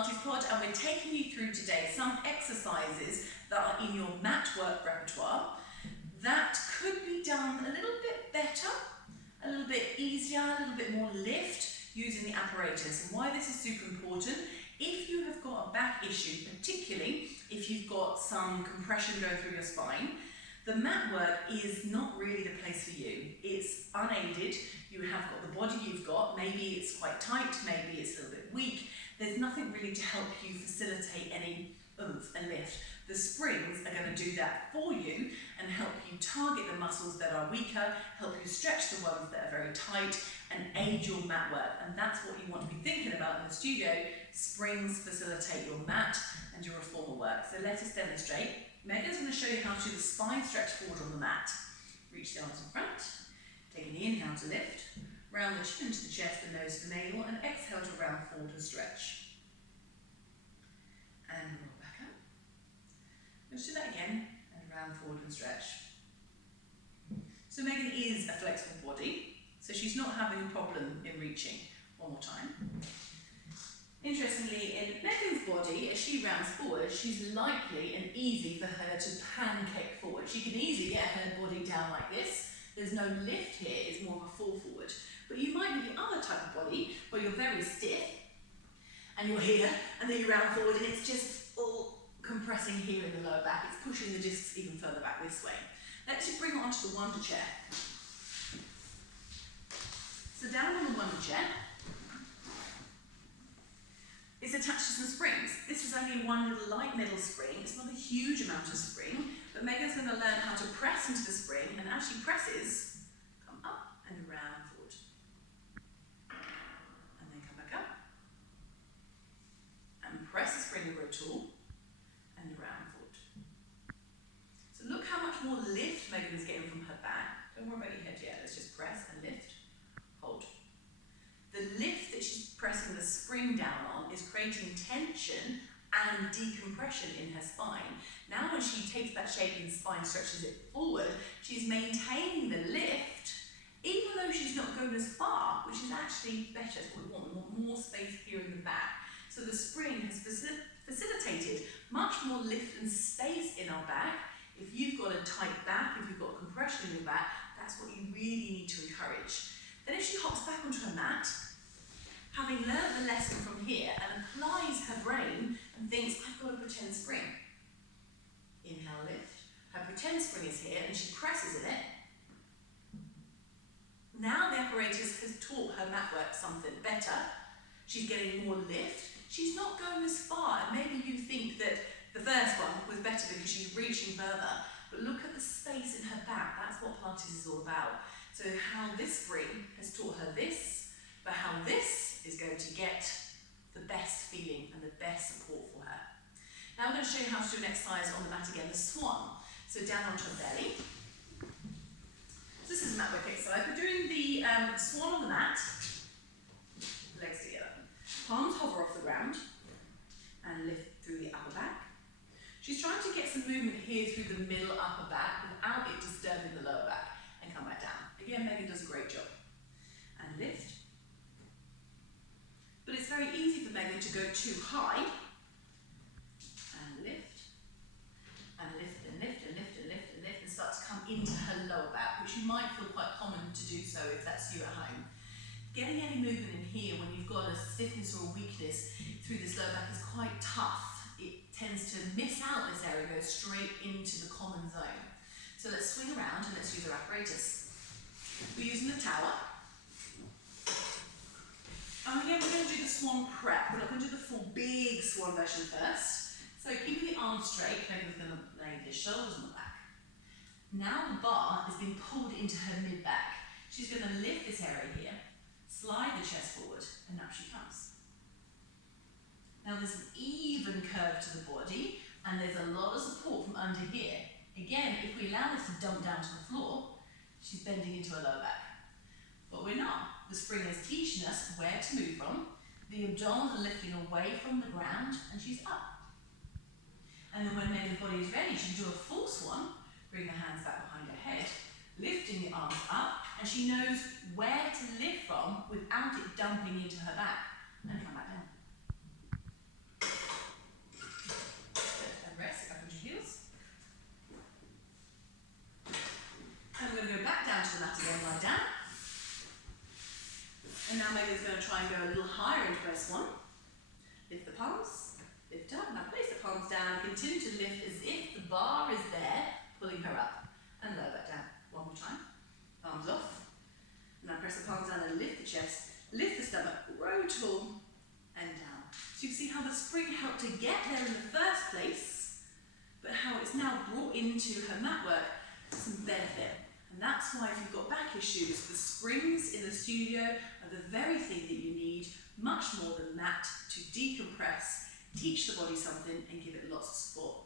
Pilates Pod, and we're taking you through today some exercises that are in your Matwork repertoire that could be done a little bit better, a little bit easier, a little bit more lift using the apparatus. And why this is super important, if you have got a back issue, particularly if you've got some compression going through your spine, the Matwork is not really the place for you. It's unaided, you have got the body you've got, maybe it's quite tight, maybe it's a little bit weak. There's nothing really to help you facilitate any oomph and lift. The springs are going to do that for you and help you target the muscles that are weaker, help you stretch the ones that are very tight, and aid your mat work. And that's what you want to be thinking about in the studio. Springs facilitate your mat and your reformer work. So let us demonstrate. Megan's going to show you how to do the spine stretch forward on the mat. Reach the arms in front, taking the inhale to lift, round the chin to the chest, the nose to the navel, and exhale to round forward and stretch. And roll back up. Let's do that again, and round forward and stretch. So Megan is a flexible body, so she's not having a problem in reaching. One more time. Interestingly, in Megan's body, as she rounds forward, she's likely and easy for her to pancake forward. She can easily get her body down like this. There's no lift here, it's more of a fall forward. But you might be the other type of body where you're very stiff and you're here and then you round forward and it's just all compressing here in the lower back. It's pushing the discs even further back this way. Let's just bring it onto the wonder chair. So down on the wonder chair, it's attached to some springs. This is only one little light middle spring. It's not a huge amount of spring, but Megan's going to learn how to press into the spring, and as she presses, come up and round forward. And then come back up. And press the spring over a tool, and round forward. So look how much more lift Megan's getting from her back. Don't worry about your head yet, let's just press and lift, hold. The lift that she's pressing the spring down on is creating tension and decompression in her spine. Now when she takes that shape and spine stretches it forward, she's maintaining the lift, even though she's not going as far, which is actually better. It's what we want. We want more space here in the back. So the spring has facilitated much more lift and space in our back. If you've got a tight back, if you've got compression in your back, that's what you really need to encourage. Then if she hops back onto her mat, having learned the lesson from here and applies her brain and thinks, I've got a pretend spring. Inhale, lift. Her pretend spring is here and she presses in it. Now the apparatus has taught her mat work something better. She's getting more lift. She's not going as far, and maybe you think that the first one was better because she's reaching further, but look at the space in her back. That's what Pilates is all about. So how this spring has taught her this, but how this is going to get the best feeling and the best support for her. Now I'm going to show you how to do an exercise on the mat again, the swan. So down onto her belly. So this is a Matwork exercise. We're doing the swan on the mat, legs together. Palms hover off the ground and lift through the upper back. She's trying to get some movement here through the middle upper back without it disturbing the lower back, and come back down. Again, Megan does a great job. And lift. But it's very easy for Megan to go too high. And lift. And lift and lift and lift and lift and lift and start to come into her lower back, which you might feel quite common to do so if that's you at home. Getting any movement in here when you've got a stiffness or a weakness through this lower back is quite tough. It tends to miss out this area, go straight into the common zone. So let's swing around and let's use our apparatus. We're using the tower. And again, we're going to do the swan prep. We're not going to do the full big swan version first. So keeping the arms straight, Megan's going to lay the shoulders on the back. Now the bar has been pulled into her mid-back. She's going to lift this area here, slide the chest forward, and now she comes. Now there's an even curve to the body, and there's a lot of support from under here. Again, if we allow this to dump down to the floor, she's bending into her lower back. But we're not. The spring is teaching us where to move from. The abdominals are lifting away from the ground, and she's up. And then when Megan's body is ready, she can do a full swan, bring her hands back behind her head, lifting the arms up, and she knows where to lift from without it dumping into her back. And come back down. now Megan's going to try and go a little higher into press 1. Lift the palms, lift up. Now place the palms down, continue to lift as if the bar is there, pulling her up. And lower back down. One more time. Palms off. Now press the palms down and lift the chest, lift the stomach, grow tall, and down. So you can see how the spring helped to get there in the first place, but how it's now brought into her mat work some benefit. And that's why if you've got back issues, the springs in the studio are the very thing that you need, much more than mat, to decompress, teach the body something, and give it lots of support.